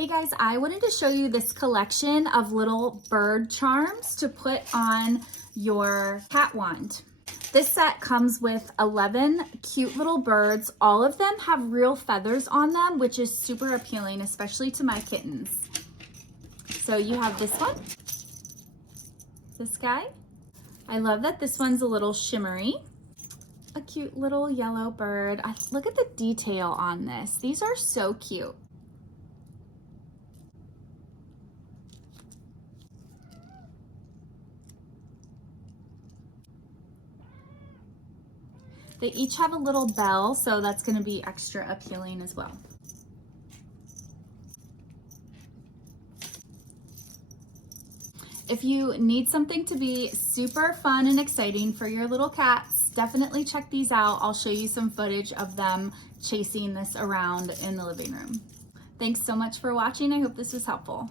Hey guys, I wanted to show you this collection of little bird charms to put on your cat wand. This set comes with 11 cute little birds. All of them have real feathers on them, which is super appealing, especially to my kittens. So you have this one, this guy. I love that this one's a little shimmery. A cute little yellow bird. Look at the detail on this. These are so cute. They each have a little bell, so that's going to be extra appealing as well. If you need something to be super fun and exciting for your little cats, definitely check these out. I'll show you some footage of them chasing this around in the living room. Thanks so much for watching. I hope this was helpful.